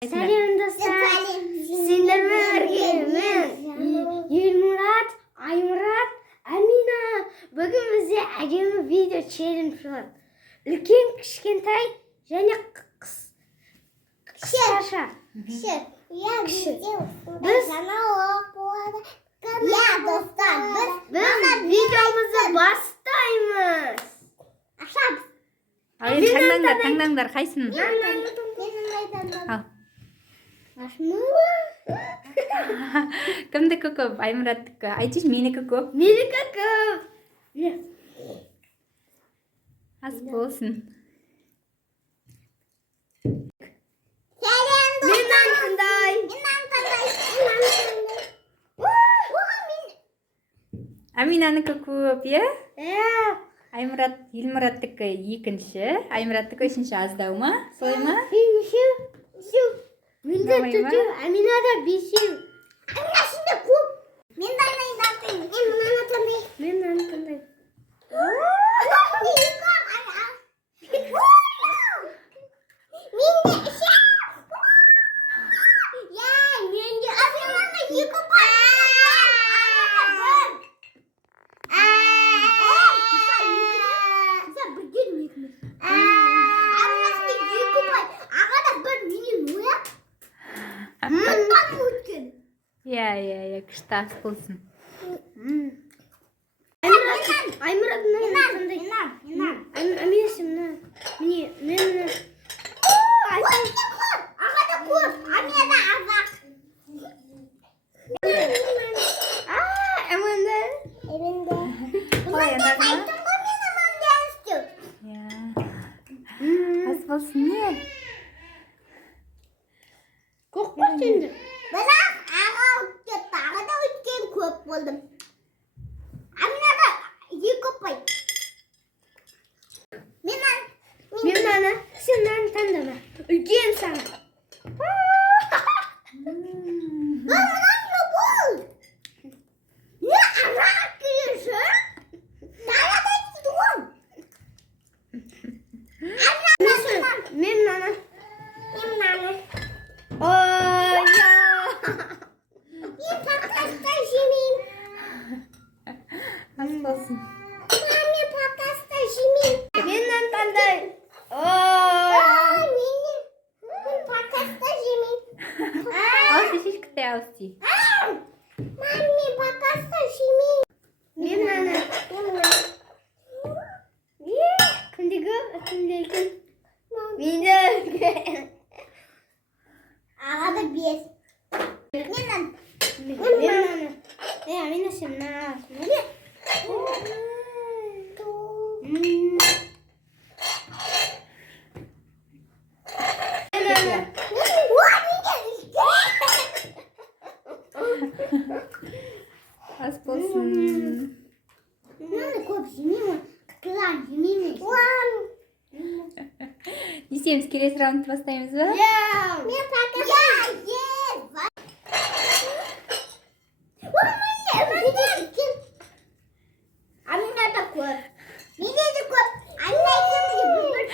Сәлем достар, сендермен бірге Елмұрат, Аймұрат, Әмина. Бүгін бізде әдемі видео челлендж бар. Үлкен, кішкентай және қысқаша. Біз видеомызды бастаймыз. Таңдаңдар, қайсын? Кімдікі көп? Аймұраттікі. Айтшы, менікі көп? Менікі көп. Аз болсын. Меннен қандай? Әминанікі көп, е? Елмұраттікі екінші, Аймұраттікі үшінші аздау ма? Солай ма? Менде төртеу, Әминада бесеу. Әмина сенде көп. Мен таңдаймын. Мен мынаны таңдаймын. Мен мынаны таңдаймын. Иә, күшті ас болсын. Аймұратынан қандай? Әминесі мұна. Міне. Ағада көп. Әминада азақ. Әмінді. Айттым ғой мен аманды әністеу. Ас болсын, не? Көк қос енді. Бірақ тағы өткен көп болдым. Әминада екі ұпай. Мен ана, сен ана таңдама. Үлкен саған. Мұнан бол. Не ана күйесі? Тағы да тұғым. Мен ана. Ас болсын. Маме, пакаста жемейм. Меннен қандай? Мен пакаста жемейм. Ал дешеш кітай ал сей. Маме, пакаста жемейм. Мен ана. Кімде көп? Кімде үлкен? Менде үлкен. Ағада бес. Мен ана. Әмина сен мына. Ас болсын. Мынаны көп жемеймін. Қытылан жемеймін. Десеміз, келесі раундты бастаймыз ба? Мен пакаста. Әминада көп. Менде де көп. Әмина екеуміз де бір.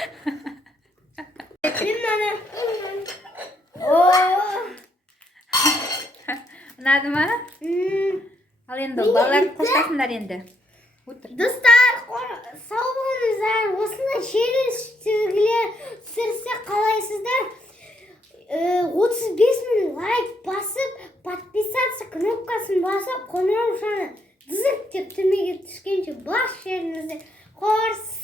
Ұнады ма? Ал енді балалар қоштасындар енді. Достар, сау болыңыздар. Осындай челлендж түсірсе қалайсыздар? 35.000 лайк басып, подписаться кнопкасын басып, қоңырау шаны дызып деп түрмеге түскенше бас жеріңізде қорс.